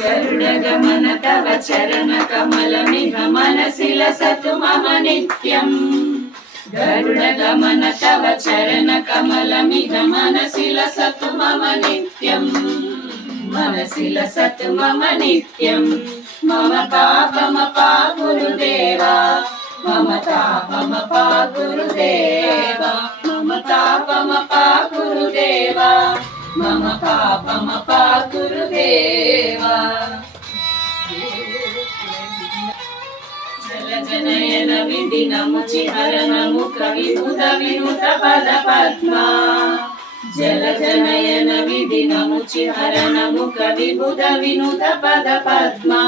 गरुडगमन तव चरण कमलमिह मनसि लसतु मम नित्यम्। गरुडगमन तव चरण कमलमिह मनसि लसतु मम नित्यम्। मनसि लसतु मम नित्यम्। मम तापमपा गुरुदेवा, मम तापमपा गुरुदेवा, मम तापमपा गुरुदेवा, मम पापमपा गुरुदेवा। जलजनयन विधिनमुचिहरण मुख विभुध विनुत पद पद्मा। जलजनयन विधिनमुचिहरण मुख विभुध विनुत पद पद्मा।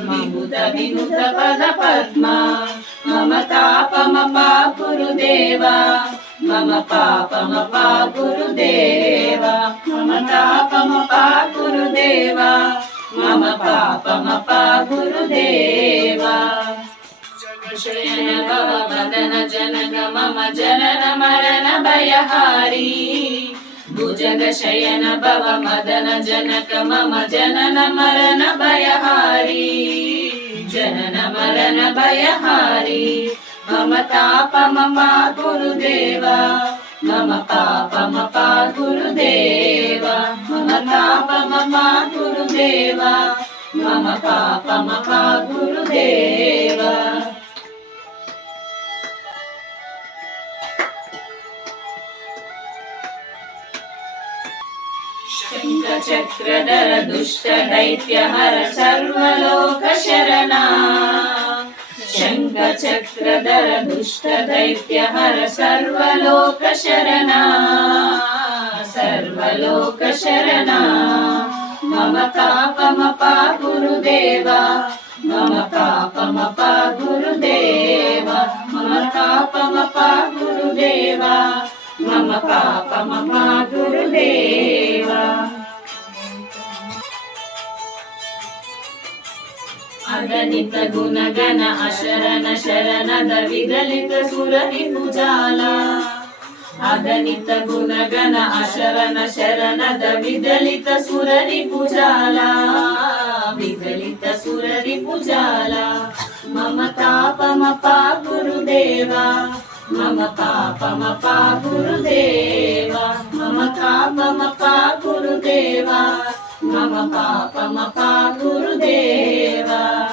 विभुध विनुत पद पद्मा। मम तापमपा गुरुदेवा, मम पापमपा गुरुदेवा, मम तापमपा गुरुदेवा, मम पापमपा गुरुदेवा। जगशयन भव मदन जनक मम जनन मरण भयहारी। भुजगशयन भव मदन जनक मम जनन मरण भयहारी। जनन मरण भयहारी। मम तापमपा गुरुदेवा, मम पापमपा गुरुदेवा, मम तापमपा गुरुदेवा, मम पापमपा गुरुदेवा। शङ्खचक्रधर दुष्ट दैत्यहर सर्वलोक शरणा। शङ्खचक्रधर दुष्ट दैत्यहर सर्वलोक शरणा। सर्वलोक शरणा। मम तापमपा गुरुदेवा, मम तापमपा गुरुदेवा, मम तापमपा गुरुदेवा, मम पापमपा गुरुदेवा। अगणित गुणगण अशरण शरणद विगलित सुररिपुजाला। अगणित गुणगण अशरण शरणद विगलित सुररिपुजाला। विगलित सुररिपुजाला। मम तापमपा गुरुदेवा, मम पापमपा गुरुदेवा, मम तापमपा गुरुदेवा, मम पापमपा गुरुदेवा।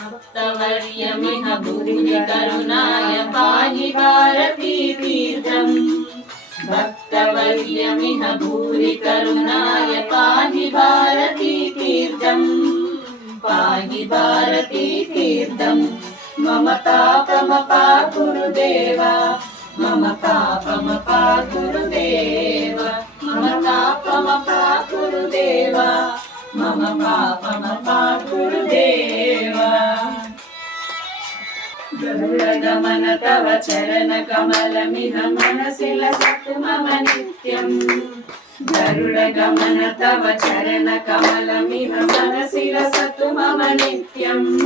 भक्तवर्यमिह भूरि करुणाय पाहि भारती तीर्थम्। भक्तवर्यमिह भूरि करुणाय पाहि भारती तीर्थम्। पाहि भारती तीर्थम्। मम तापमपा गुरुदेवा, मम पापमपा गुरुदेवा, मम तापमपा गुरुदेवा, मम पापमपा गुरुदेवा। गरुडगमन तव चरण कमलमिह मनसि लसतु मम नित्यम्। गरुडगमन तव चरण कमलमिह मनसि लसतु मम नित्यम्।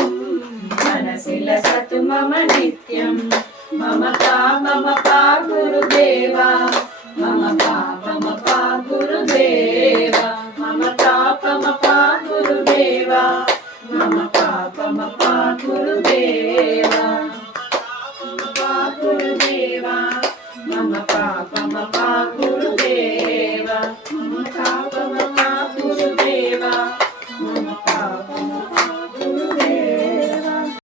मनसि लसतु मम नित्यम्। मम तापमपा गुरुदेवा, मम पापमपा गुरुदेवा, मम तापमपा गुरुदेवा, मम पापमपा गुरुदेवा। गुरुदेवा, मम पापमपा गुरुदेवा, मम पापमपा